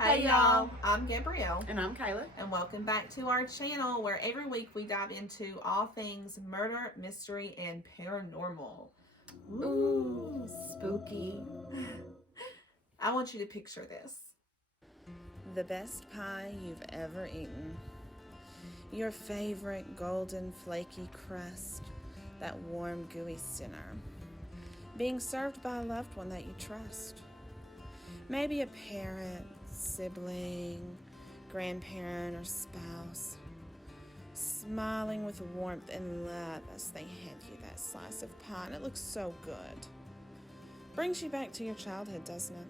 Hey y'all, I'm Gabrielle. And I'm Kayla. And welcome back to our channel where every week we dive into all things murder, mystery, and paranormal. Ooh, spooky. I want you to picture this. The best pie you've ever eaten. Your favorite golden flaky crust. That warm gooey center. Being served by a loved one that you trust. Maybe a parent, sibling, grandparent, or spouse, smiling with warmth and love as they hand you that slice of pie, and it looks so good. Brings you back to your childhood, doesn't it?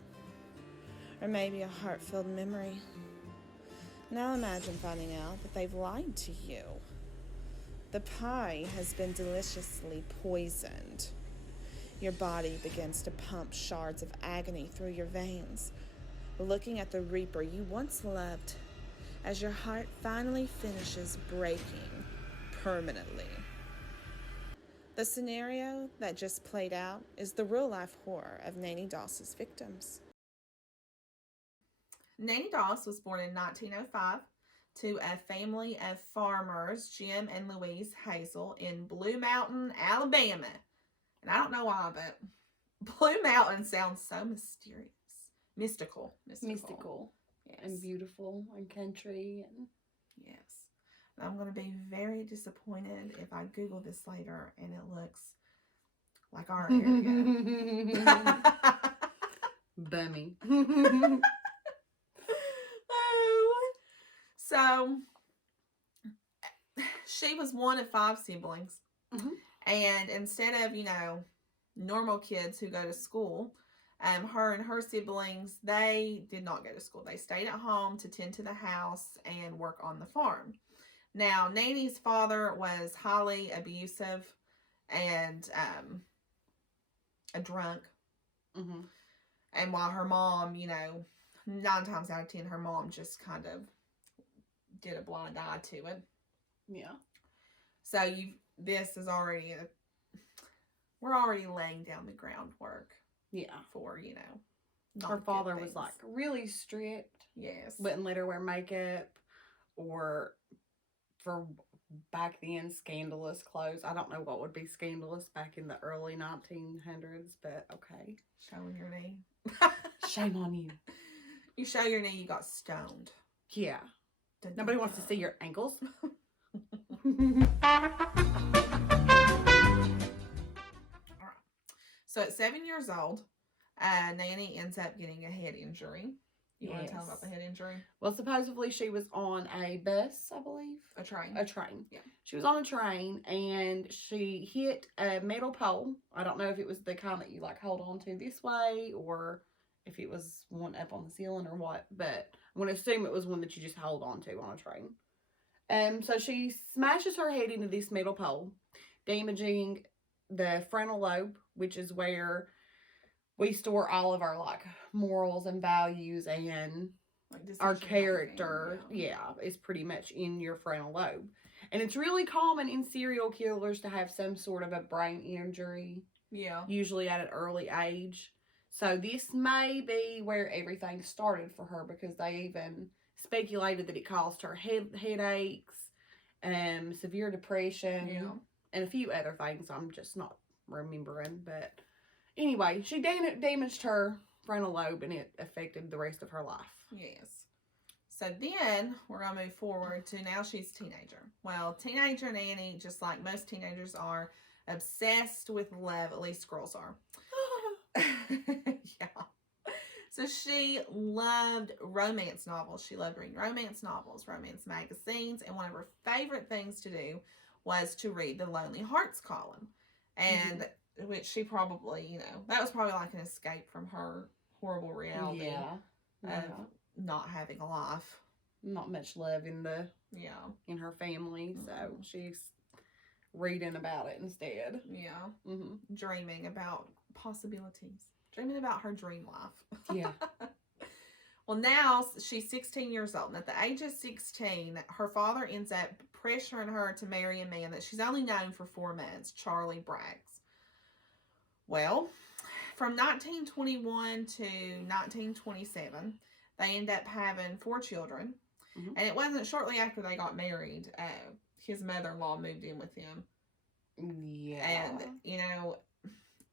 Or maybe a heart-filled memory. Now imagine finding out that they've lied to you. The pie has been deliciously poisoned. Your body begins to pump shards of agony through your veins, looking at the reaper you once loved as your heart finally finishes breaking permanently. The scenario that just played out is the real-life horror of Nanny Doss's victims. Nanny Doss was born in 1905 to a family of farmers, Jim and Louise Hazel, in Blue Mountain, Alabama. And I don't know why, but Blue Mountain sounds so mysterious. Mystical. Yes. And beautiful and country. And yes. And I'm going to be very disappointed if I Google this later and it looks like our area. Bummy. So, she was one of 5 siblings. Mm-hmm. And instead of, normal kids who go to school, her and her siblings, they did not go to school. They stayed at home to tend to the house and work on the farm. Now, Nanny's father was highly abusive and a drunk. Mm-hmm. And while her mom, 9 times out of 10, her mom just kind of did a blind eye to it. Yeah. So this is already we're already laying down the groundwork. Yeah. For, her father was like really strict. Yes. Wouldn't let her wear makeup or for back then scandalous clothes. I don't know what would be scandalous back in the early 1900s, but okay. Showing your knee. Shame on you. You show your knee, you got stoned. Yeah. Nobody wants to see your ankles. So at 7 years old, Nanny ends up getting a head injury. You want to tell about the head injury? Well, supposedly she was on a bus, I believe. A train. Yeah. She was on a train and she hit a metal pole. I don't know if it was the kind that you hold on to this way or if it was one up on the ceiling or what, but I'm going to assume it was one that you just hold on to on a train. So she smashes her head into this metal pole, damaging the frontal lobe, which is where we store all of our morals and values and our character. Is pretty much in your frontal lobe. And it's really common in serial killers to have some sort of a brain injury. Yeah. Usually at an early age. So this may be where everything started for her because they even speculated that it caused her headaches, severe depression, and a few other things I'm just not remembering. But anyway, she damaged her frontal lobe and it affected the rest of her life. Yes. So then we're going to move forward to now she's a teenager. Well, teenager Nanny, just like most teenagers are, obsessed with love. At least girls are. Yeah. So she loved romance novels. She loved reading romance novels, romance magazines, and one of her favorite things to do was to read the Lonely Hearts column. And which she probably, that was probably like an escape from her horrible reality of not having a life. Not much love in her family, so she's reading about it instead. Yeah. Mm-hmm. Dreaming about possibilities. Dreaming about her dream life. Yeah. Well, now she's 16 years old. And at the age of 16, her father ends up pressuring her to marry a man that she's only known for 4 months, Charlie Braggs. Well, from 1921 to 1927, They ended up having 4 children. Mm-hmm. And it wasn't shortly after they got married, his mother-in-law moved in with him. Yeah. And, you know,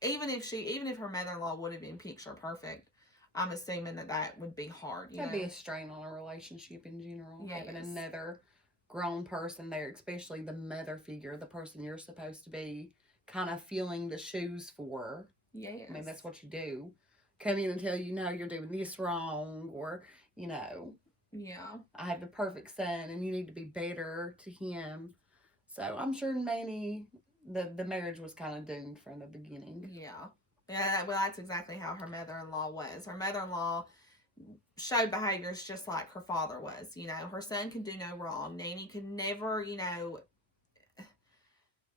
even if her mother-in-law would have been picture perfect, I'm assuming that would be hard. That'd be a strain on a relationship in general. Yes. Having another grown person there, especially the mother figure, the person you're supposed to be kind of filling the shoes for. Yes. I mean, that's what you do. Come in and tell you, no, you're doing this wrong, or, you know, yeah, I have the perfect son and you need to be better to him. So I'm sure Manny, the marriage was kind of doomed from the beginning. Yeah. Yeah, well, that's exactly how her mother-in-law was. Her mother-in-law showed behaviors just like her father was. You know, her son could do no wrong. Nanny could never, you know,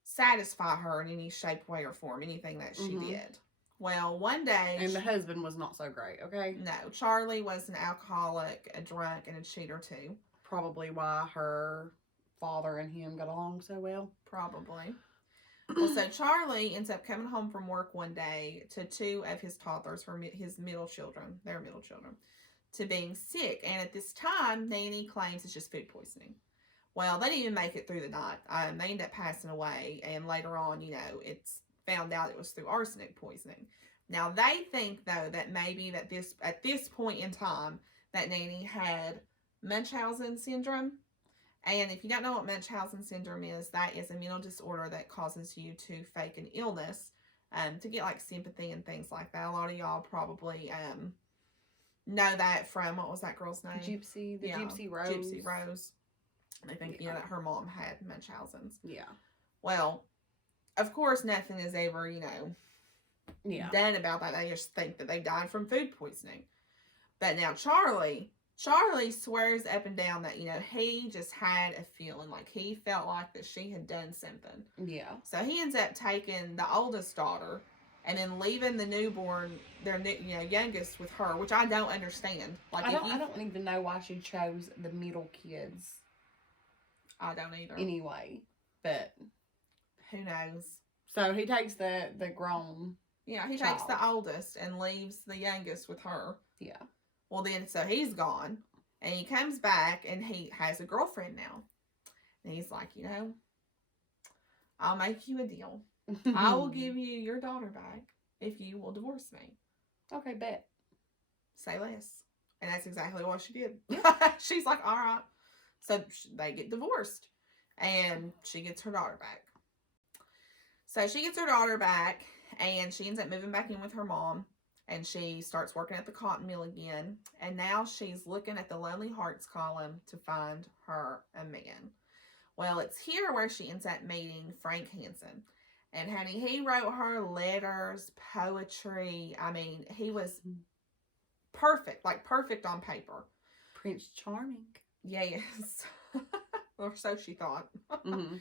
satisfy her in any shape, way, or form, anything that she did. Well, one day... And the husband was not so great, okay? No, Charlie was an alcoholic, a drunk, and a cheater too. Probably why her father and him got along so well. Probably. Well, so Charlie ends up coming home from work one day to 2 of his toddlers, his middle children, their middle children, to being sick. And at this time, Nanny claims it's just food poisoning. Well, they didn't even make it through the night. They end up passing away. And later on, you know, it's found out it was through arsenic poisoning. Now, they think, though, that maybe at this point in time, that Nanny had Munchausen syndrome. And if you don't know what Munchausen syndrome is, that is a mental disorder that causes you to fake an illness to get like sympathy and things like that. A lot of y'all probably know that from, what was that girl's name? Gypsy Rose. Gypsy Rose. They think, you know, that her mom had Munchausen's. Yeah. Well, of course, nothing is ever, you know, done about that. They just think that they died from food poisoning. But now Charlie swears up and down that, you know, he just had a feeling, like he felt like that she had done something. Yeah. So he ends up taking the oldest daughter and then leaving the newborn, their youngest with her, which I don't understand. Like I don't even know why she chose the middle kids. I don't either. Anyway, but who knows? So he takes the grown. Yeah, he takes the oldest and leaves the youngest with her. Yeah. Well, then, so he's gone, and he comes back, and he has a girlfriend now. And he's like, you know, I'll make you a deal. I will give you your daughter back if you will divorce me. Okay, bet. Say less. And that's exactly what she did. She's like, all right. So they get divorced, and she gets her daughter back. So she gets her daughter back, and she ends up moving back in with her mom. And she starts working at the cotton mill again. And now she's looking at the Lonely Hearts column to find her a man. Well, it's here where she ends up meeting Frank Hansen. And honey, he wrote her letters, poetry. I mean, he was perfect, like perfect on paper. Prince Charming. Yes. Or so she thought. Mm-hmm.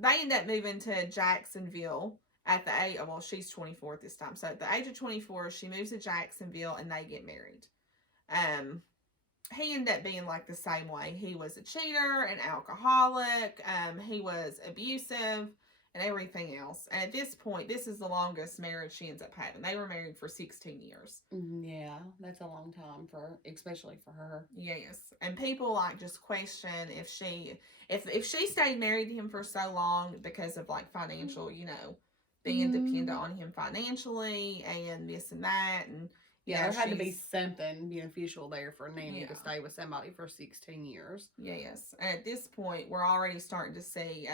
They end up moving to Jacksonville. At the age, well, she's 24 at this time. So at the age of 24, she moves to Jacksonville and they get married. He ended up being like the same way. He was a cheater, an alcoholic. He was abusive and everything else. And at this point, this is the longest marriage she ends up having. They were married for 16 years. Yeah, that's a long time especially for her. Yes. And people like just question if she stayed married to him for so long because of like financial, you know, being dependent on him financially and this and that. And yeah, there had to be something beneficial there for Nanny to stay with somebody for 16 years. Yes. And at this point, we're already starting to see,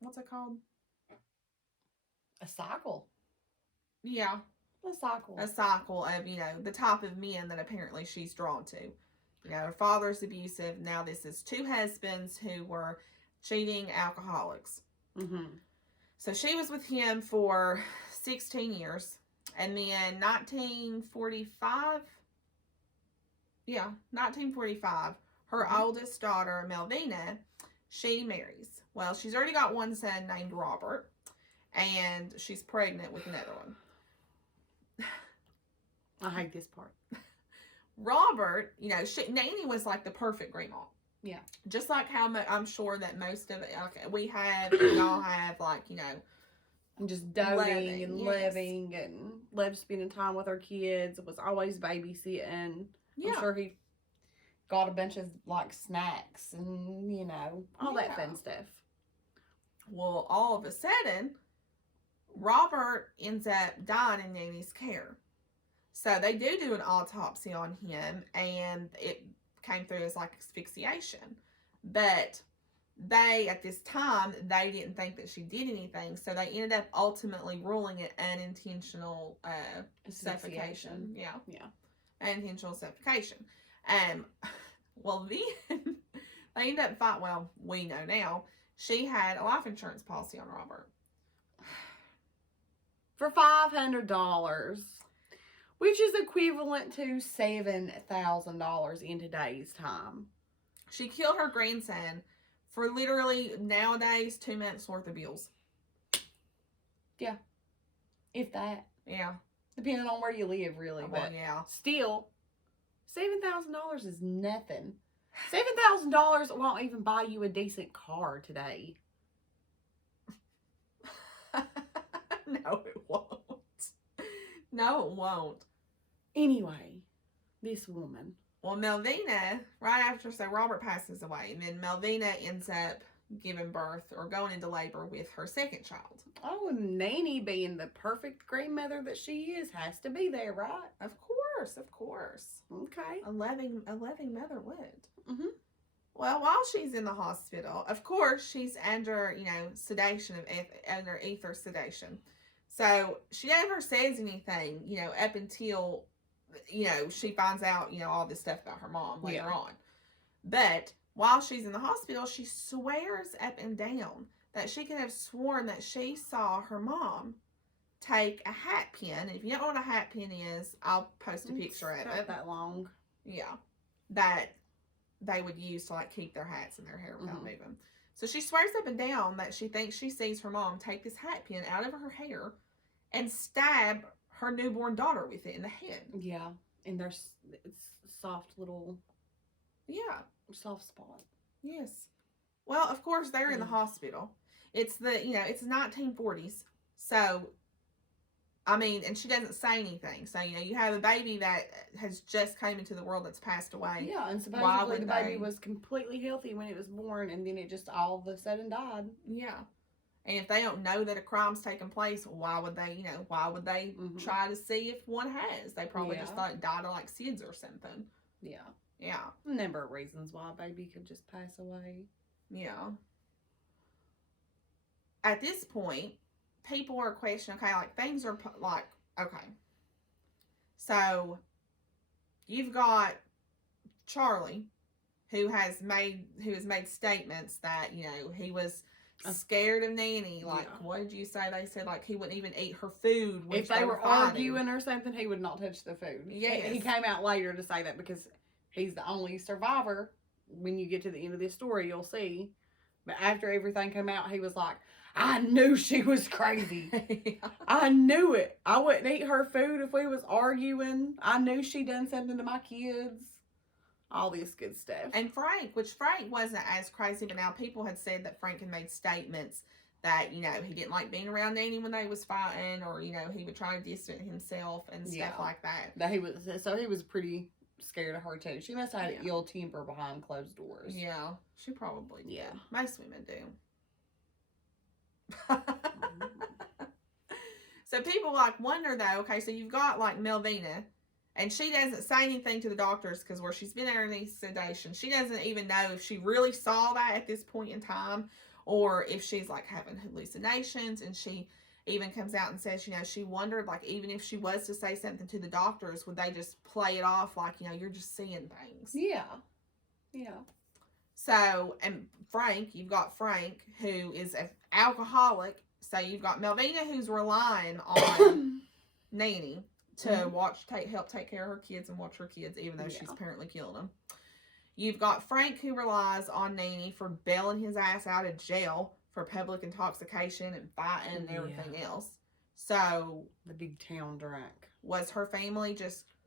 what's it called? A cycle. Yeah. A cycle. A cycle of, you know, the type of men that apparently she's drawn to. You know, her father's abusive. Now this is 2 husbands who were cheating alcoholics. Mm-hmm. So she was with him for 16 years. And then 1945, her oldest daughter, Melvina, she marries. Well, she's already got one son named Robert. And she's pregnant with another one. I hate this part. Robert, you know, Nanny was like the perfect grandma. Yeah. Just like how I'm sure that most of it, we have, and y'all have, like, you know, just doting and yes. living and loved spending time with her kids. Was always babysitting. Yeah. I'm sure he got a bunch of like snacks and all that fun stuff. Well, all of a sudden, Robert ends up dying in Nanny's care. So they do an autopsy on him, and it came through as like asphyxiation. But they, at this time, they didn't think that she did anything, so they ended up ultimately ruling it unintentional suffocation. Yeah. Unintentional suffocation. Well, then they end up fighting. Well, we know now she had a life insurance policy on Robert for $500, which is equivalent to $7,000 in today's time. She killed her grandson for literally nowadays 2 months worth of bills. Yeah, if that. Yeah, depending on where you live, really. Well, but yeah, still, $7,000 is nothing. $7,000 won't even buy you a decent car today. No, it won't. No, it won't. Anyway, this woman. Well, Melvina, right after, so Robert passes away, and then Melvina ends up giving birth or going into labor with her second child. Oh, Nanny, being the perfect grandmother that she is, has to be there, right? Of course, of course. Okay. A loving mother would. Mm-hmm. Well, while she's in the hospital, of course, she's under, sedation, under ether sedation. So she never says anything, up until, she finds out, all this stuff about her mom later on. But while she's in the hospital, she swears up and down that she could have sworn that she saw her mom take a hat pin. And if you don't know what a hat pin is, I'll post a picture of it. Not that long. Yeah. That they would use to keep their hats and their hair without moving. So she swears up and down that she thinks she sees her mom take this hat pin out of her hair and stab her newborn daughter with it in the head. Yeah. And there's soft little soft spot. Yes. Well, of course, they're in the hospital. It's it's 1940s. So, and she doesn't say anything. So, you have a baby that has just came into the world that's passed away. Yeah, and supposedly the baby was completely healthy when it was born, and then it just all of a sudden died. Yeah. And if they don't know that a crime's taken place, why would they, try to see if one has? They probably just thought it died of SIDS or something. Yeah. Yeah. A number of reasons why a baby could just pass away. Yeah. At this point, people are questioning, things are okay. So, you've got Charlie, who has made statements that, he was scared of Nanny. What did you say? They said, he wouldn't even eat her food. If they were arguing or something, he would not touch the food. Yes. He came out later to say that because he's the only survivor. When you get to the end of this story, you'll see. But after everything came out, he was like, I knew she was crazy. Yeah. I knew it. I wouldn't eat her food if we was arguing. I knew she done something to my kids. All this good stuff. And Frank wasn't as crazy, but now people had said that Frank had made statements that, he didn't like being around Nanny when they was fighting, or, he would try to distance himself and stuff like that. He was pretty scared of her too. She must have had ill temper behind closed doors. Yeah, she probably did. Yeah. Most women do. So people wonder though, okay, so you've got Melvina, and she doesn't say anything to the doctors because where she's been underneath sedation, she doesn't even know if she really saw that at this point in time, or if she's having hallucinations. And she even comes out and says, she wondered even if she was to say something to the doctors, would they just play it off you're just seeing things. Yeah. So, and you've got Frank, who is an alcoholic. So you've got Melvina, who's relying on Nanny to help take care of her kids and watch her kids, even though she's apparently killed them. You've got Frank, who relies on Nanny for bailing his ass out of jail for public intoxication and fighting and everything else. So, the big town drunk. Was her family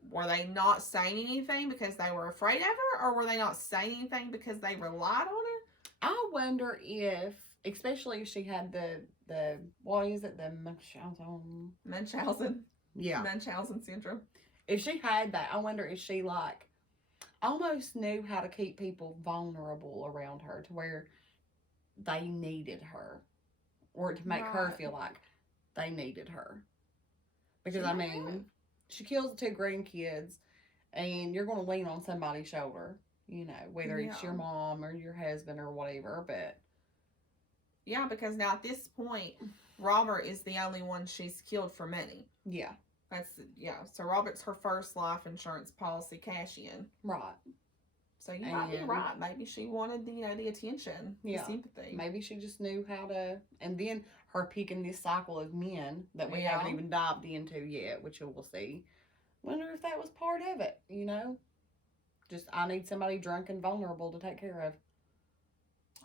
were they not saying anything because they were afraid of her, or were they not saying anything because they relied on her? I wonder if especially if she had the what is it, the Munchausen. Yeah. Munchausen syndrome. If she had that, I wonder if she like almost knew how to keep people vulnerable around her to where they needed her, or to make her feel like they needed her. Because I mean, she kills the 2 grandkids, and you're going to lean on somebody's shoulder, you know, whether it's your mom or your husband or whatever. But yeah, because now at this point, Robert is the only one she's killed for money. Yeah. So Robert's her first life insurance policy cash in. Right. So you might be right. Maybe she wanted the attention, the sympathy. Maybe she just knew how to. And then her picking this cycle of men that we haven't even dived into yet, which we'll see. Wonder if that was part of it, you know? Just, I need somebody drunk and vulnerable to take care of.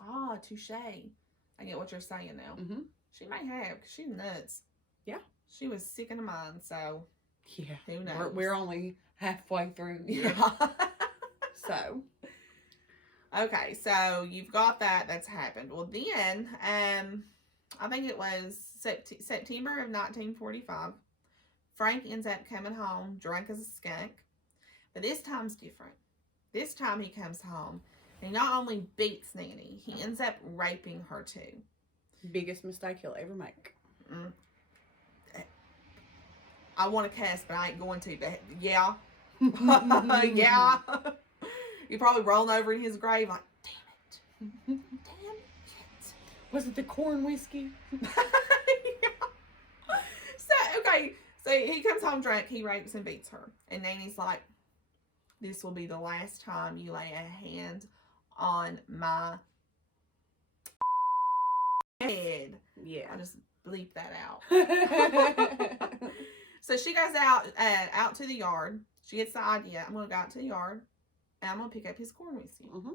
Ah, touche. I get what you're saying now. Mm-hmm. She may have, because she's nuts. Yeah. She was sick in the mind, so. Yeah. Who knows? We're only halfway through. Yeah. So. Okay, so you've got that. That's happened. Well, then, I think it was September of 1945. Frank ends up coming home drunk as a skunk. But this time's different. This time he comes home. And he not only beats Nanny, he ends up raping her too. Biggest mistake he'll ever make. I want to cuss, but I ain't going to. But yeah. Yeah. You're probably rolling over in his grave like, damn it. Damn it. Was it the corn whiskey? Yeah. So he comes home drunk, he rapes and beats her. And Nanny's like, this will be the last time you lay a hand on my head. Yeah. I just bleep that out. So she goes out to the yard. She gets the idea, I'm going to go out to the yard and I'm going to pick up his corn whiskey. Mm-hmm.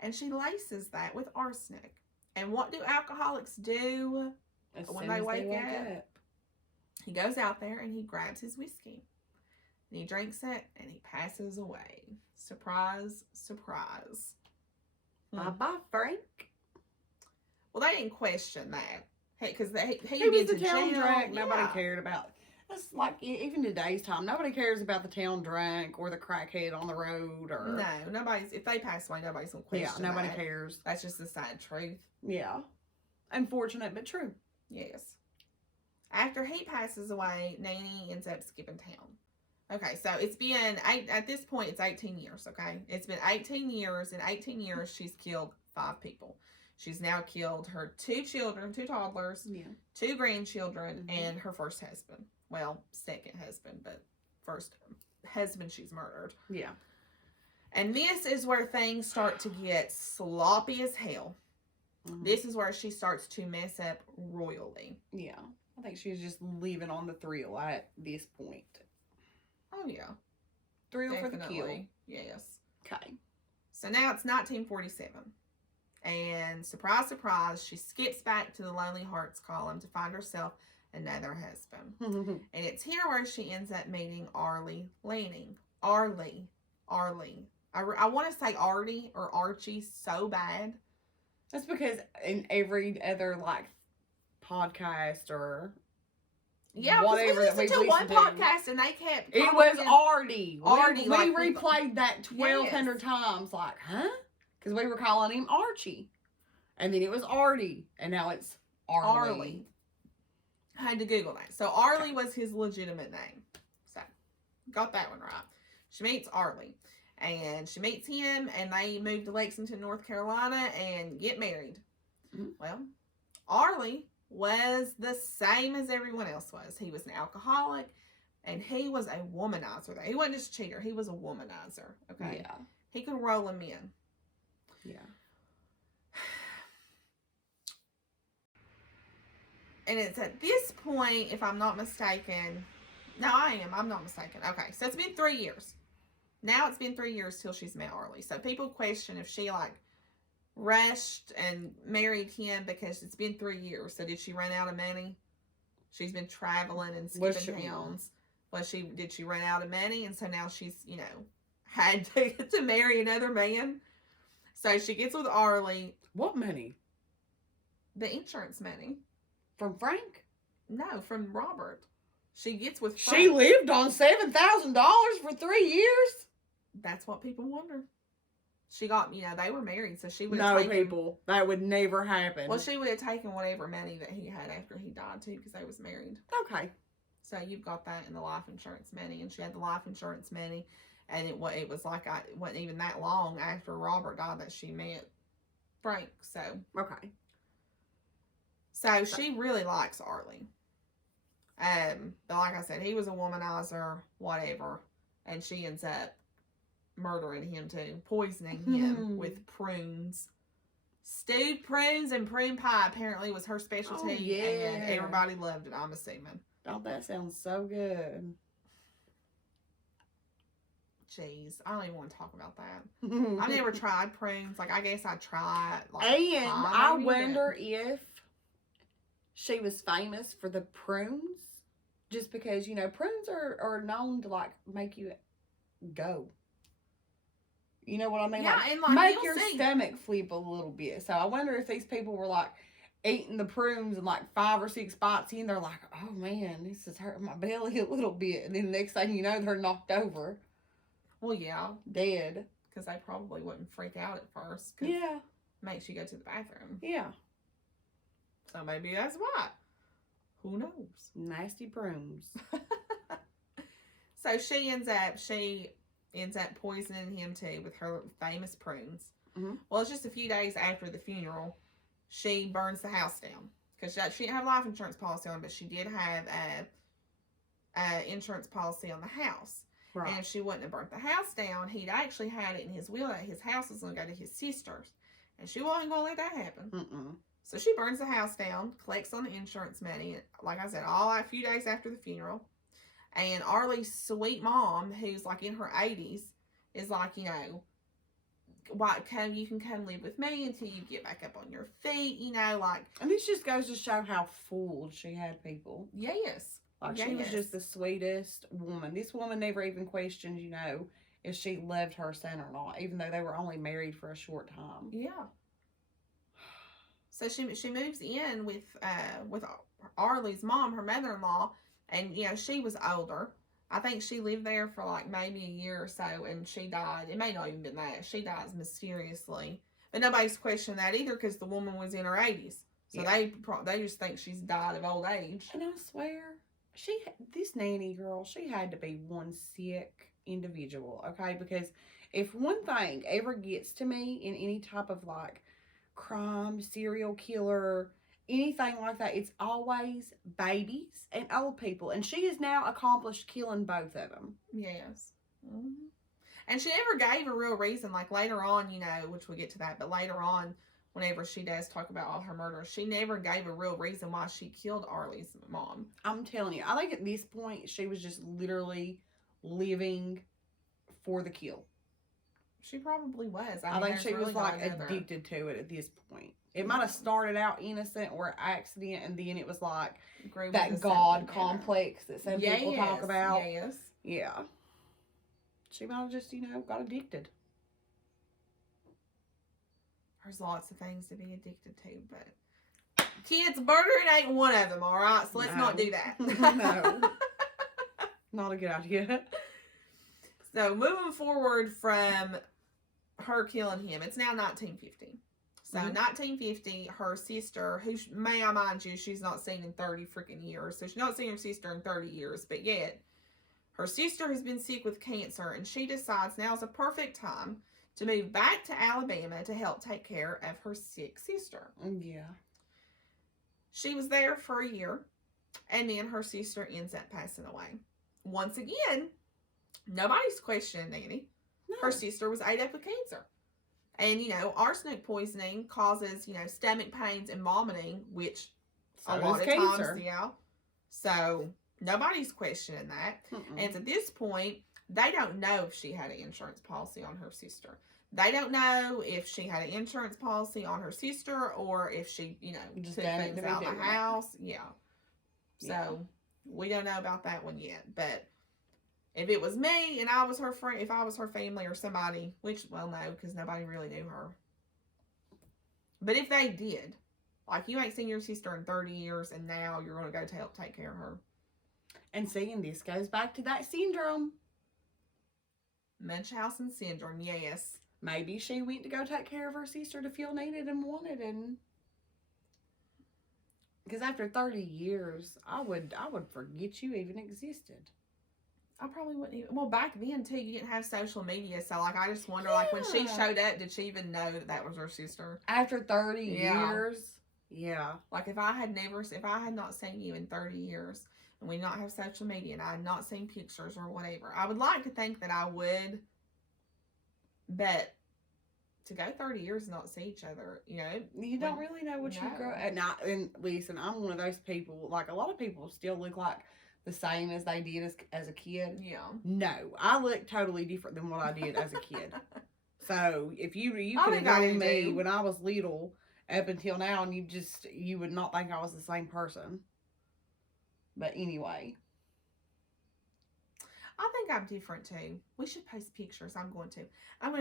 And she laces that with arsenic. And what do alcoholics do when they wake up? He goes out there and he grabs his whiskey. And he drinks it and he passes away. Surprise, surprise. Bye-bye, Frank. Well, they didn't question that. Hey, because he was been the to town jail. drunk. Nobody cared about it. That's like, even today's time, nobody cares about the town drunk or the crackhead on the road. Or No, nobody's, if they pass away, nobody's going to question nobody that. cares. That's just the sad truth. Yeah. Unfortunate, but true. Yes. After he passes away, Nanny ends up skipping town. Okay, so it's been, at this point, it's 18 years, okay? It's been 18 years. In 18 years, she's killed 5 people. She's now killed her 2 children, 2 toddlers, 2 grandchildren, and her first husband. Well, second husband, but first husband she's murdered. Yeah. And this is where things start to get sloppy as hell. Mm-hmm. This is where she starts to mess up royally. Yeah. I think she's just leaving on the thrill at this point. Oh, yeah. Thrill Definitely. For the kill. Yes. Okay. So now it's 1947. And surprise, surprise, she skips back to the Lonely Hearts column to find herself another husband. And it's here where she ends up meeting Arlie Lanning. Arlie. I want to say Artie or Archie so bad. That's because in every other, like, podcast or whatever we listened to one podcast and they kept it was Artie. Artie. We replayed that 1,200 times. Like, huh? Because we were calling him Archie. And then it was Artie. And now it's Arlie. I had to Google that. So Arlie was his legitimate name. So, got that one right. She meets Arlie. And she meets him and they move to Lexington, North Carolina and get married. Mm-hmm. Well, Arlie was the same as everyone else was. He was an alcoholic and he was a womanizer. He wasn't just a cheater. He was a womanizer. Okay. Yeah. He could roll them in. Yeah. And it's at this point, if I'm not mistaken. No, I am. I'm not mistaken. Okay. So it's been 3 years. Now it's been 3 years till she's met Arlie. So people question if she like rushed and married him because it's been 3 years. So did she run out of money? She's been traveling and skipping towns. Did she run out of money? And so now she's, had to marry another man. So she gets with Arlie. What money? The insurance money. From Frank? No, from Robert. She gets with Frank. She lived on $7,000 for 3 years? That's what people wonder. She got, they were married, so she would have taken... No, people. That would never happen. Well, she would have taken whatever money that he had after he died, too, because they was married. Okay. So you've got that in the life insurance money, and she had the life insurance money, and it was like, it wasn't even that long after Robert died that she met Frank, so. Okay. So she really likes Arlie. But like I said, he was a womanizer, whatever, and she ends up murdering him too, poisoning him with prunes. Stewed prunes and prune pie apparently was her specialty, and everybody loved it, I'm assuming. Oh, that sounds so good. Jeez, I don't even want to talk about that. I've never tried prunes. Like, I guess I'd try it. And I wonder if she was famous for the prunes. Just because, prunes are known to, like, make you go. You know what I mean? Yeah, like, and, like, make your stomach flip a little bit. So, I wonder if these people were, like, eating the prunes and, like, 5 or 6 bites in, they're like, oh, man, this is hurting my belly a little bit. And then the next thing you know, they're knocked over. Well, yeah. Dead. Because they probably wouldn't freak out at first. Yeah. It makes you go to the bathroom. Yeah. So, maybe that's why. Who knows? Nasty prunes. So she ends up poisoning him too with her famous prunes. Mm-hmm. Well, it's just a few days after the funeral, she burns the house down because she didn't have a life insurance policy on, but she did have a insurance policy on the house. Right. And if she wouldn't have burnt the house down, he'd actually had it in his will that his house was going to go to his sisters, and she wasn't going to let that happen. Mm-mm. So she burns the house down, collects on the insurance money, like I said, all a few days after the funeral. And Arlie's sweet mom, who's like in her 80s, is like, you can come live with me until you get back up on your feet, like. And this just goes to show how fooled she had people. Yes. Like, she was just the sweetest woman. This woman never even questioned, if she loved her son or not, even though they were only married for a short time. Yeah. So she moves in with Arlie's mom, her mother-in-law, and she was older. I think she lived there for like maybe a year or so, and she died. It may not even been that. She dies mysteriously, but nobody's questioning that either because the woman was in her 80s. So they just think she's died of old age. And I swear, this nanny girl, she had to be one sick individual, okay? Because if one thing ever gets to me in any type of like crime, serial killer, anything like that, it's always babies and old people. And she has now accomplished killing both of them. Yes. Mm-hmm. And she never gave a real reason. Like later on, which we'll get to that, but later on, whenever she does talk about all her murders, she never gave a real reason why she killed Arlie's mom. I'm telling you, I think at this point, she was just literally living for the kill. She probably was. I think she was like addicted to it at this point. It might have started out innocent or accident, and then it was like that God complex that some people talk about. Yes. Yeah. She might have just, got addicted. There's lots of things to be addicted to, but kids, murdering ain't one of them, all right? So let's not do that. No. Not a good idea. So moving forward from her killing him, it's now 1950. So 1950, her sister, who may I mind you, she's not seen in 30 freaking years. So she's not seen her sister in 30 years, but yet her sister has been sick with cancer, and she decides now is a perfect time to move back to Alabama to help take care of her sick sister. Yeah. She was there for a year, and then her sister ends up passing away. Once again, nobody's questioning Nanny. No. Her sister was ate up with cancer. And, arsenic poisoning causes, stomach pains and vomiting, which a lot of times, So, nobody's questioning that. Mm-mm. And at this point, they don't know if she had an insurance policy on her sister. They don't know if she had an insurance policy on her sister or if she, just took things out of the house. Yeah. So, we don't know about that one yet. But if it was me and I was her friend, if I was her family or somebody, which, well, no, because nobody really knew her. But if they did, Like, you ain't seen your sister in 30 years, and now you're going to go to help take care of her. And seeing this goes back to that syndrome. Munchausen syndrome, yes. Maybe she went to go take care of her sister to feel needed and wanted, and because after 30 years, I would forget you even existed. I probably wouldn't even. Well, back then too, you didn't have social media, so like I just wonder, like when she showed up, did she even know that was her sister? After 30 years, yeah. Like if I had not seen you in 30 years, and we not have social media, and I had not seen pictures or whatever, I would like to think that I would. But to go 30 years and not see each other, you don't really know what you grow. And listen, I'm one of those people. Like a lot of people still look like the same as they did as a kid. Yeah. No, I look totally different than what I did as a kid. So if you could have known me when I was little up until now, and you would not think I was the same person. But anyway, I think I'm different too. We should post pictures. I'm going to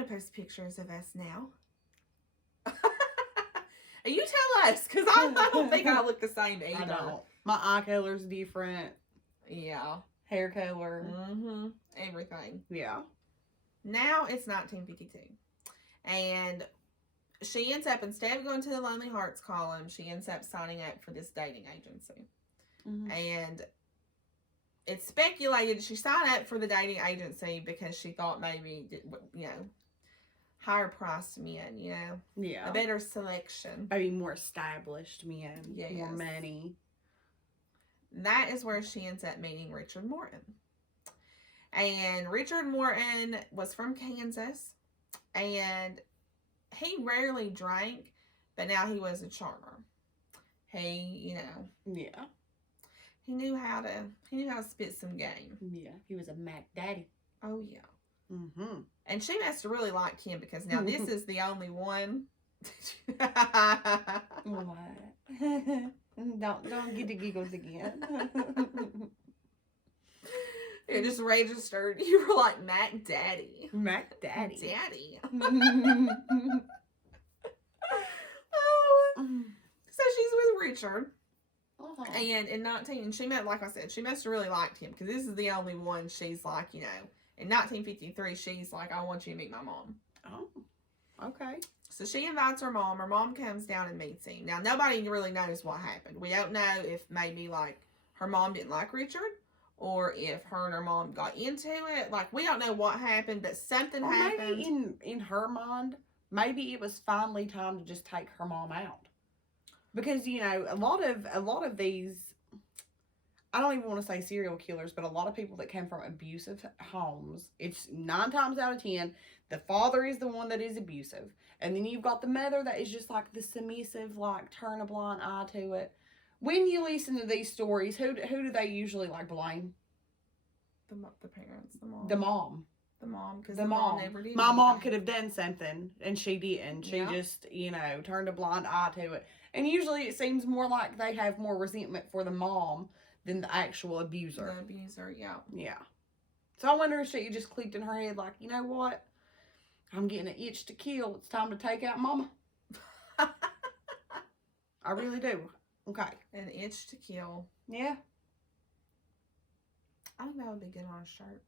post pictures of us now. And you tell us, because I don't think I look the same either. I don't. My eye color's different. Yeah. Hair color. Mm-hmm. Everything. Yeah. Now it's 1952. And she ends up, instead of going to the Lonely Hearts column, she ends up signing up for this dating agency. Mm-hmm. And it's speculated she signed up for the dating agency because she thought maybe, higher priced men, Yeah. A better selection. Maybe more established men. Yes. More money. That is where she ends up meeting Richard Morton. And Richard Morton was from Kansas. And he rarely drank, but now he was a charmer. He, Yeah. He knew how to spit some game. Yeah. He was a Mac Daddy. Oh, yeah. Mm-hmm. And she must have really liked him, because now this is the only one. What? Don't get the giggles again. It just registered. You were like Mac Daddy. Mac Daddy. Daddy. So she's with Richard. Uh-huh. And she met, like I said, she must have really liked him, because this is the only one she's like, in 1953, she's like, I want you to meet my mom. Oh, okay. So she invites her mom. Her mom comes down and meets him. Now, nobody really knows what happened. We don't know if maybe, like, her mom didn't like Richard, or if her and her mom got into it. Like, we don't know what happened, but something happened. Maybe in her mind, maybe it was finally time to just take her mom out. Because, a lot of these, I don't even want to say serial killers, but a lot of people that come from abusive homes, it's 9 times out of 10, the father is the one that is abusive. And then you've got the mother that is just like the submissive, like turn a blind eye to it. When you listen to these stories, who do they usually like blame? The parents, the mom. The mom. The mom, because the mom never did. My mom could have done something, and she didn't. She just, turned a blind eye to it. And usually it seems more like they have more resentment for the mom than the actual abuser. The abuser, yeah. Yeah. So I wonder if she just clicked in her head like, you know what? I'm getting an itch to kill. It's time to take out mama. I really do. Okay. An itch to kill. Yeah. I think that would be good on a shirt.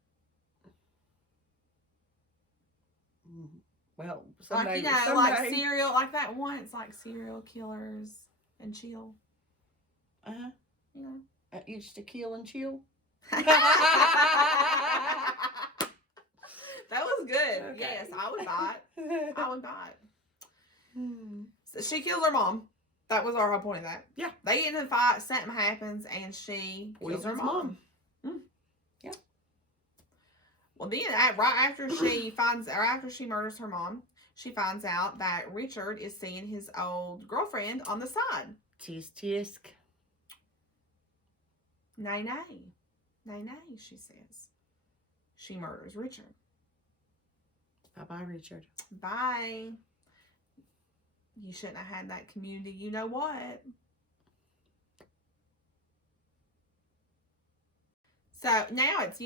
Well, someday, like, like serial, like that one. It's like serial killers and chill. Uh-huh. Yeah. An itch to kill and chill. That was good. Okay. Yes, I would buy it. I would buy it. So she kills her mom. That was our whole point of that. Yeah. They get in a fight, something happens, and she kills her mom. Yeah. Well, then, right after she murders her mom, she finds out that Richard is seeing his old girlfriend on the side. Tisk tisk. Nay, nay. Nay, nay, she says. She murders Richard. Bye-bye, Richard. Bye. You shouldn't have had that community. You know what? So now it's,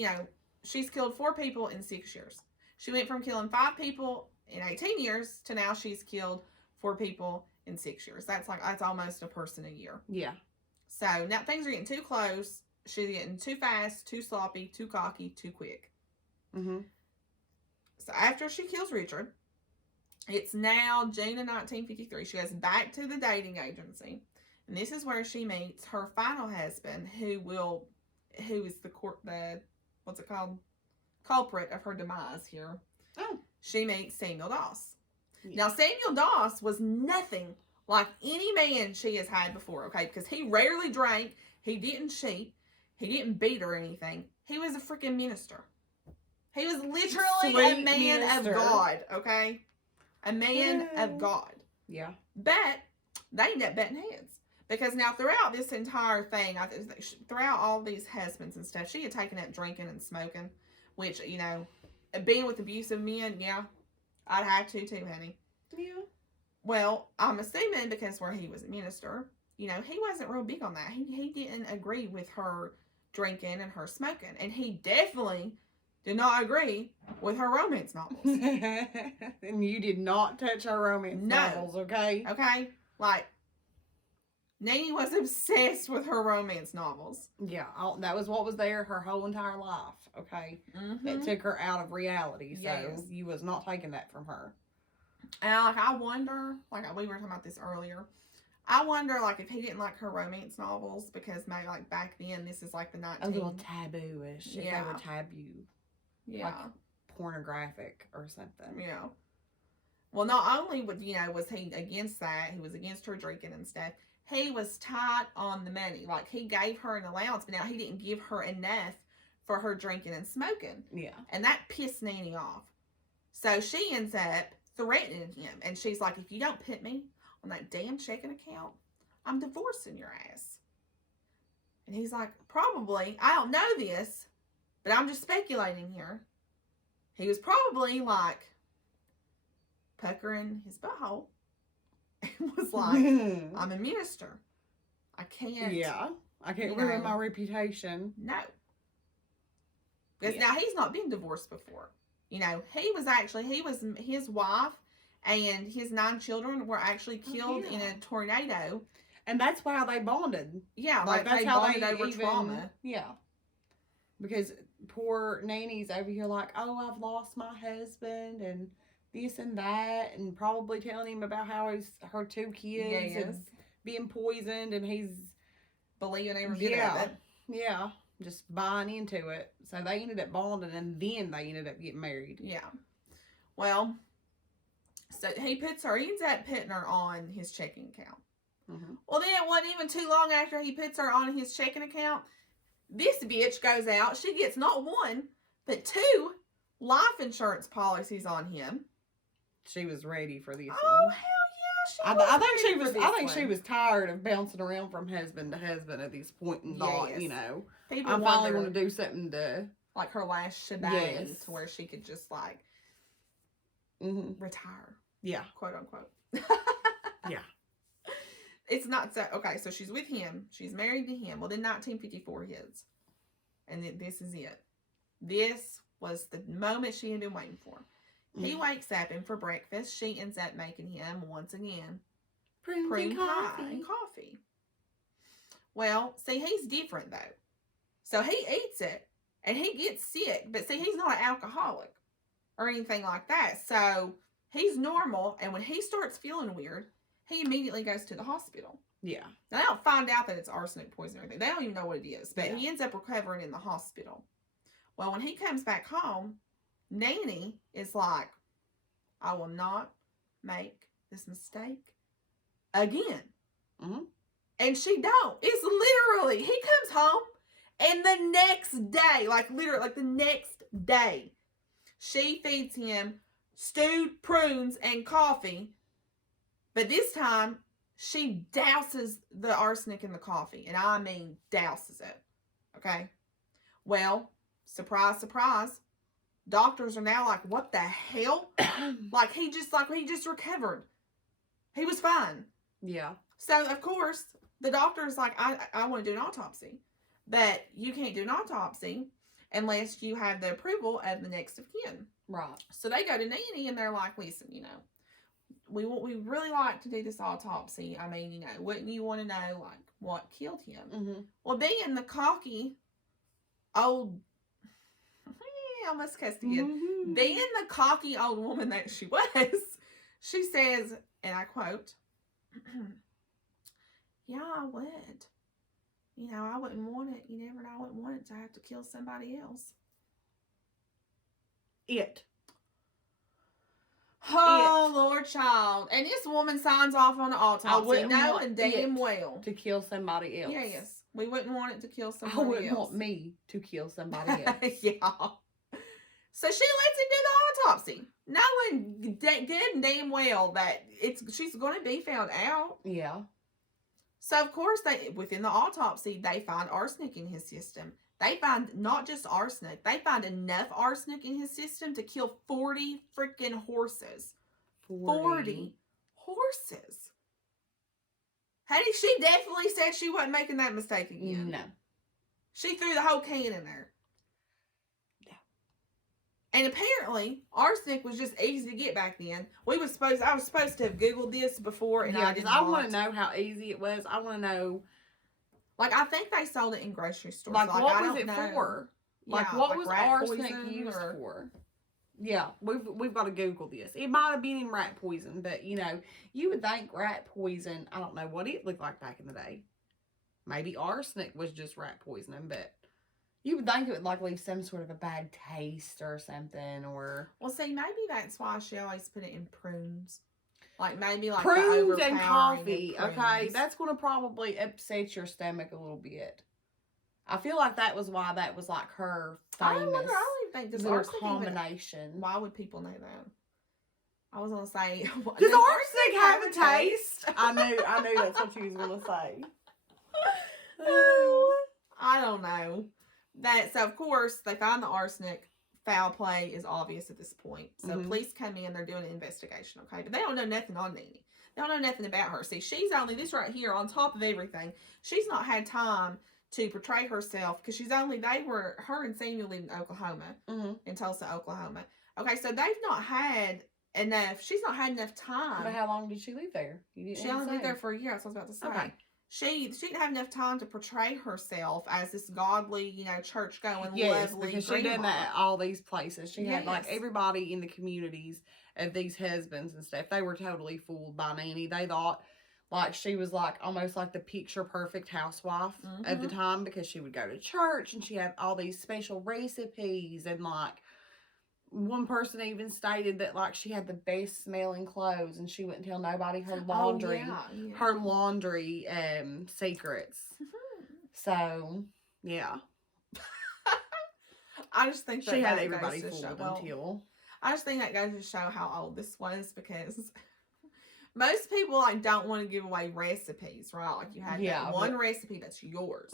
she's killed 4 people in 6 years. She went from killing 5 people in 18 years to now she's killed 4 people in 6 years. That's almost a person a year. Yeah. So now things are getting too close. She's getting too fast, too sloppy, too cocky, too quick. Mm-hmm. So after she kills Richard, it's now June of 1953. She goes back to the dating agency. And this is where she meets her final husband, who is the what's it called? Culprit of her demise here. Oh. She meets Samuel Doss. Yeah. Now, Samuel Doss was nothing like any man she has had before, okay? Because he rarely drank. He didn't cheat. He didn't beat her or anything. He was a freaking minister. He was literally a man of God, okay? A man of God. Yeah. But they ended up butting heads. Because now throughout this entire thing, throughout all these husbands and stuff, she had taken up drinking and smoking. Which, you know, being with abusive men, yeah, I'd have to too, honey. Yeah. Well, I'm assuming because where he was a minister, you know, he wasn't real big on that. He didn't agree with her drinking and her smoking. And he definitely did not agree with her romance novels. And you did not touch her romance novels, okay? Okay? Like, Nene was obsessed with her romance novels. Yeah, that was what was there her whole entire life, okay? Mm-hmm. It took her out of reality, so yes. You was not taking that from her. And I wonder, like we were talking about this earlier, I wonder, like, if he didn't like her romance novels, because maybe, like, back then, this is, like, the 19... A little taboo-ish, if they were taboo. Yeah. Like pornographic or something. Yeah. Well, not only was he against that, he was against her drinking and stuff, he was tight on the money. Like, he gave her an allowance, but now he didn't give her enough for her drinking and smoking. Yeah. And that pissed Nene off. So she ends up threatening him. And she's like, if you don't put me on that damn checking account, I'm divorcing your ass. And he's like, probably, I don't know this, but I'm just speculating here. He was probably like puckering his butthole. It was like, I'm a minister. I can't. Yeah. I can't ruin my reputation. No. Because now he's not been divorced before. You know, his wife and his 9 children were actually killed in a tornado. And that's how they bonded. Yeah, like that's how they bonded over trauma. Yeah. Because poor Nene's over here like, oh, I've lost my husband and this and that, and probably telling him about how her 2 kids and being poisoned, and he's believing every bit of it. Yeah, just buying into it. So they ended up bonding, and then they ended up getting married. Yeah. Well, so he ends up putting her on his checking account. Mm-hmm. Well, then it wasn't even too long after he puts her on his checking account, this bitch goes out. She gets not 1, but 2 life insurance policies on him. She was ready for this one. Oh, hell yeah. I think she was tired of bouncing around from husband to husband at this point and thought, you know, I finally want to do something to... Like her last shebang to where she could just, like, retire. Yeah. Quote, unquote. Yeah. It's not so... Okay, so she's with him. She's married to him. Well, then 1954 hits. And this is it. This was the moment she had been waiting for. He wakes up, and for breakfast, she ends up making him, once again, prune pie and coffee. Well, see, he's different, though. So he eats it, and he gets sick. But see, he's not an alcoholic or anything like that. So he's normal, and when he starts feeling weird, he immediately goes to the hospital. Yeah. Now, they don't find out that it's arsenic poison or anything. They don't even know what it is. But he ends up recovering in the hospital. Well, when he comes back home, Nene is like, I will not make this mistake again. Mm-hmm. And she don't. It's literally, he comes home, and the next day, like literally, like the next day, she feeds him stewed prunes and coffee. But this time, she douses the arsenic in the coffee. And I mean douses it. Okay? Well, surprise, surprise. Doctors are now like, what the hell? like he just recovered. He was fine. Yeah. So, of course, the doctor's like, I want to do an autopsy. But you can't do an autopsy unless you have the approval of the next of kin. Right. So they go to Nene and they're like, listen, we really like to do this autopsy. I mean, wouldn't you want to know, like, what killed him? Mm-hmm. Well, being the cocky old, I almost cussed again. Mm-hmm. Being the cocky old woman that she was, she says, and I quote, yeah, I would. I wouldn't want it. You never know. I wouldn't want it to have to kill somebody else. Oh, Lord, child. And this woman signs off on the autopsy, knowing damn well to kill somebody else. Yes. We wouldn't want it to kill somebody else. I wouldn't else. want me to kill somebody else. Yeah. So she lets him do the autopsy, knowing good and damn well that she's going to be found out. Yeah. So, of course, within the autopsy, they find arsenic in his system. They find not just arsenic. They find enough arsenic in his system to kill 40 freaking horses. 40 horses. Honey, she definitely said she wasn't making that mistake again. No. She threw the whole can in there. Yeah. And apparently, arsenic was just easy to get back then. I was supposed to have Googled this before, and I didn't. I want to know how easy it was. I want to know. Like, I think they sold it in grocery stores. Like what was it for? Like, what was arsenic used for? Yeah, we've got to Google this. It might have been in rat poison, but, you would think rat poison, I don't know what it looked like back in the day. Maybe arsenic was just rat poisoning, but you would think it would, like, leave some sort of a bad taste or something, or... Well, see, maybe that's why she always put it in prunes. Like, maybe, like, prunes and coffee, prunes. Okay? That's going to probably upset your stomach a little bit. I feel like that was why that was, like, her famous I don't think this little combination. Why would people know that? I was going to say... Does arsenic have a taste? I knew that's what you was going to say. I don't know. So, of course, they find the arsenic. Foul play is obvious at this point. So, police come in. They're doing an investigation, okay? But they don't know nothing on Nanny. They don't know nothing about her. See, she's only, this right here, on top of everything, she's not had time to portray herself because her and Samuel live in Oklahoma, in Tulsa, Oklahoma. Okay, so they've not had enough, she's not had enough time. But how long did she live there? She only lived there for a year, that's what I was about to say. Okay. She didn't have enough time to portray herself as this godly, church-going, lovely because grandma. She did that at all these places. She had, like, everybody in the communities of these husbands and stuff. They were totally fooled by Nanny. They thought, like, she was, like, almost like the picture-perfect housewife of the time because she would go to church and she had all these special recipes and, like, one person even stated that, like, she had the best smelling clothes and she wouldn't tell nobody her laundry, her laundry secrets. So, yeah. I just think that she had everybody fooled until. I just think that goes to show how old this was because most people, like, don't want to give away recipes, right? Like, you have that one recipe that's yours.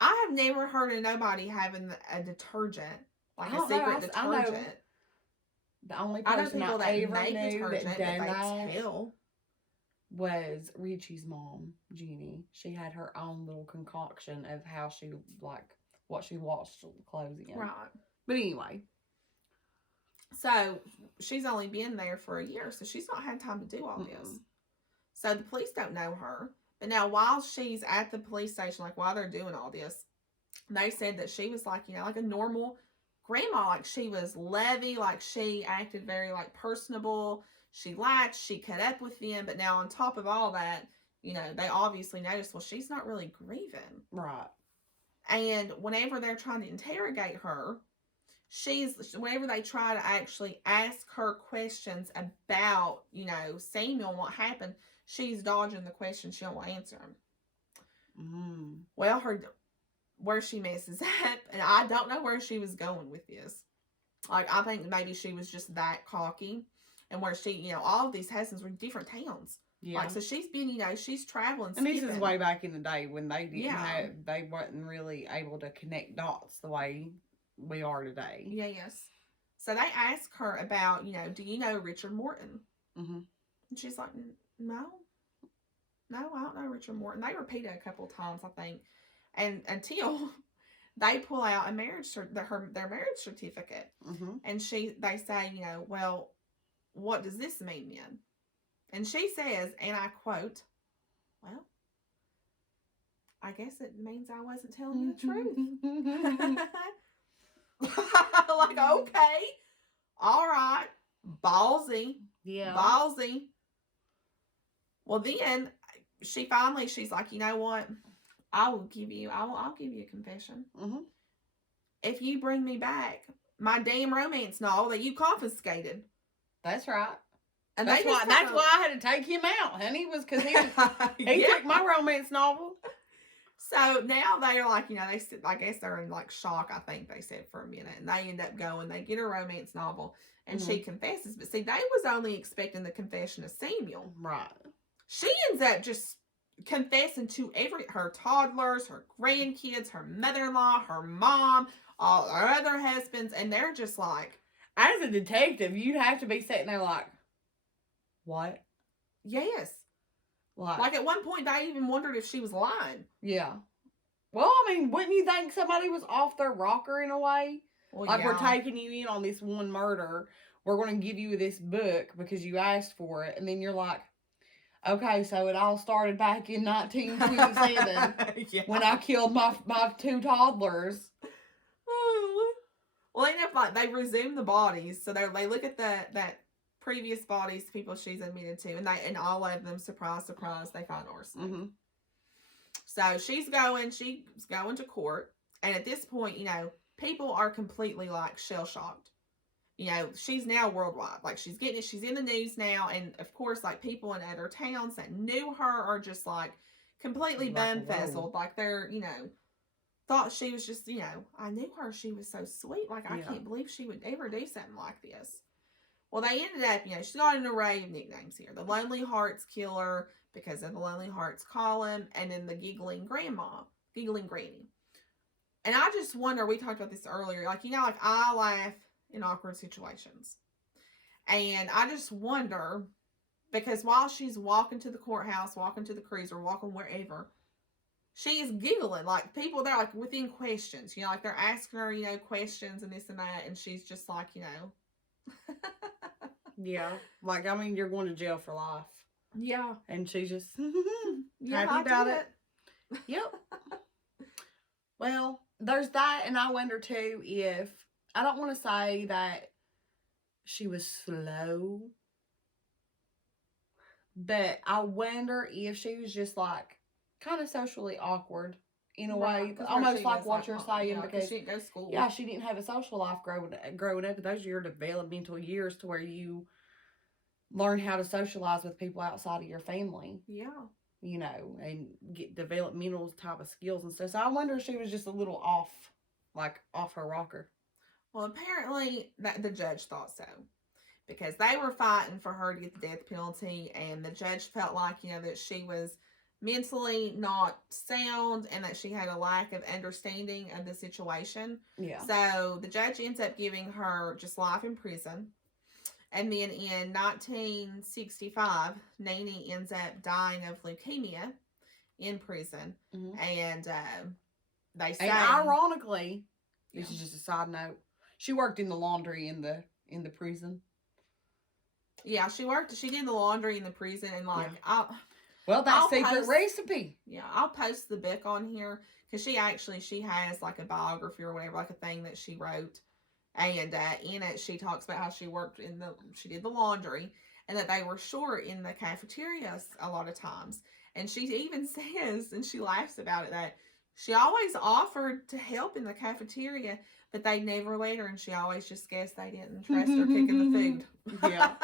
I have never heard of nobody having a detergent. Like a secret detergent. The only person I ever knew that done that was Richie's mom, Jeannie. She had her own little concoction of how she, like, what she washed clothes in. Right. But anyway. So, she's only been there for a year, so she's not had time to do all this. So, the police don't know her. But now, while she's at the police station, like, while they're doing all this, they said that she was, like, like a normal grandma. Like, she was lovey, like, she acted very, like, personable. She laughed, she cut up with them. But now, on top of all that, they obviously noticed, well, she's not really grieving. Right. And whenever they're trying to interrogate her, whenever they try to actually ask her questions about, Samuel and what happened, she's dodging the questions. She don't want to answer them. Well, where she messes up, and I don't know where she was going with this. Like, I think maybe she was just that cocky, and where she, all of these husbands were in different towns. Yeah. Like, so she's been, she's traveling. And this is way back in the day when they didn't they weren't really able to connect dots the way we are today. Yes. So they ask her about, do you know Richard Morton? And she's like, no, I don't know Richard Morton. They repeat it a couple of times, I think. And until they pull out their marriage certificate, and they say, well, what does this mean then? And she says, and I quote, well, I guess it means I wasn't telling you the truth. Like, okay, all right, ballsy, Yeah. ballsy. Well, then she's like, you know what? I'll give you a confession. Mm-hmm. If you bring me back my damn romance novel that you confiscated. That's right. And that's why I had to take him out, honey, was because he took my romance novel. So now they're like, I guess they're in like shock, I think they said, for a minute. And they end up going, they get a romance novel and she confesses. But see, they was only expecting the confession of Samuel. Right. She ends up just confessing to her toddlers, her grandkids, her mother-in-law, her mom, all her other husbands, and they're just like, as a detective, you'd have to be sitting there like, what? Yes. Like at one point, I even wondered if she was lying. Yeah. Well, I mean, wouldn't you think somebody was off their rocker in a way? Well, like, we're taking you in on this one murder. We're going to give you this book because you asked for it. And then you're like, okay, so it all started back in 1927 when I killed my 2 toddlers. Well, they resume the bodies. So they look at that previous bodies, people she's admitted to, and all of them, surprise, surprise, they find arsenic. Mm-hmm. So she's going to court, and at this point, people are completely like shell shocked. She's now worldwide. Like she's in the news now, and of course, like people in other towns that knew her are just like completely bamboozled. Like they're, thought she was just, I knew her. She was so sweet. Like I can't believe she would ever do something like this. Well, they ended up, she's got an array of nicknames here. The Lonely Hearts Killer, because of the Lonely Hearts column, and then the Giggling Grandma, Giggling Granny. And I just wonder, we talked about this earlier, like, I laugh in awkward situations. And I just wonder, because while she's walking to the courthouse, walking to the cruiser, walking wherever, she is giggling. Like, people, they're like within questions, like they're asking her, questions and this and that. And she's just like, Yeah. Like, I mean, you're going to jail for life. Yeah. And she's just happy about it. Yep. Well, there's that. And I wonder, too, if, I don't want to say that she was slow, but I wonder if she was just, like, kind of socially awkward in a way. Almost like what you're saying, because she didn't go to school. Yeah, she didn't have a social life growing up. Those are your developmental years to where you learn how to socialize with people outside of your family. Yeah. And get developmental type of skills and stuff. So I wonder if she was just a little off her rocker. Well, apparently the judge thought so, because they were fighting for her to get the death penalty, and the judge felt like, that she was mentally not sound and that she had a lack of understanding of the situation. Yeah. So the judge ends up giving her just life in prison. And then in 1965, Nene ends up dying of leukemia in prison. Mm-hmm. And they say... And ironically, this is just a side note, she worked in the laundry in the prison. Yeah, she did the laundry in the prison, and well, that's secret recipe. Yeah, I'll post the book on here, because she has like a biography or whatever, like a thing that she wrote. And in it, she talks about how she did the laundry, and that they were short in the cafeterias a lot of times. And she even says, and she laughs about it, that she always offered to help in the cafeteria, but they never let her, and she always just guessed they didn't trust her cooking the food. Yeah.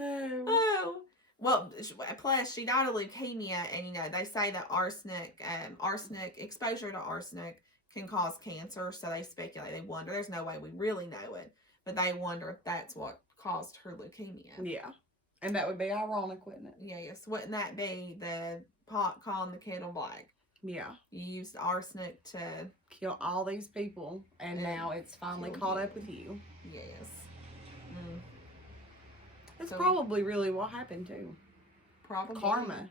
Oh. Well, plus she died of leukemia, and they say that exposure to arsenic can cause cancer, so they speculate, they wonder, there's no way we really know it, but they wonder if that's what caused her leukemia. Yeah. And that would be ironic, wouldn't it? Yes. Wouldn't that be the pot calling the kettle black? Yeah. You used arsenic to kill all these people, and now it's finally caught up with you. Yes. That's probably really what happened, too. Probably. Karma.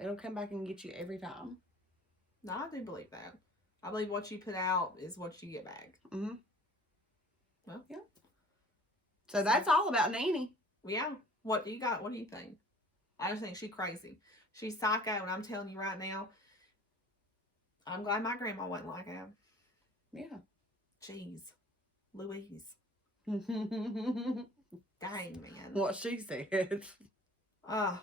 It'll come back and get you every time. No, I do believe that. I believe what you put out is what you get back. Mm-hmm. Well, yeah. So that's all about Nanny. Yeah. What do you got? What do you think? I just think she's crazy. She's psycho, and I'm telling you right now, I'm glad my grandma wasn't like that. Yeah. Jeez. Louise. Dang, man. What she said. And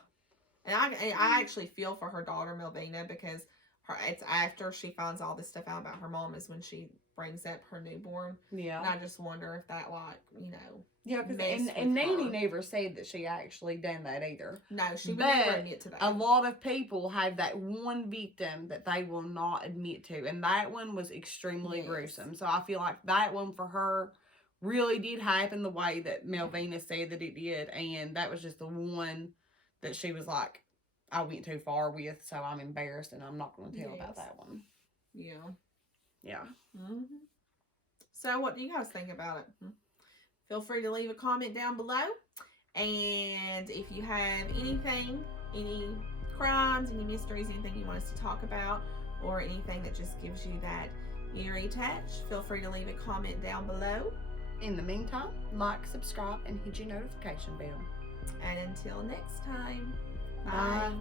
I actually feel for her daughter, Melvina, because it's after she finds all this stuff out about her mom is when she brings up her newborn. Yeah. And I just wonder if that, like, you know. Yeah, because and Nanny never said that she actually done that either. No, she would never admit to that. A lot of people have that one victim that they will not admit to, and that one was extremely gruesome. So I feel like that one for her really did happen the way that Melvina said that it did, and that was just the one that she was like, I went too far with, so I'm embarrassed and I'm not going to tell about that one. Yeah. Yeah. Mm-hmm. So what do you guys think about it? Feel free to leave a comment down below. And if you have anything, any crimes, any mysteries, anything you want us to talk about, or anything that just gives you that eerie touch, feel free to leave a comment down below. In the meantime, like, subscribe, and hit your notification bell. And until next time, bye.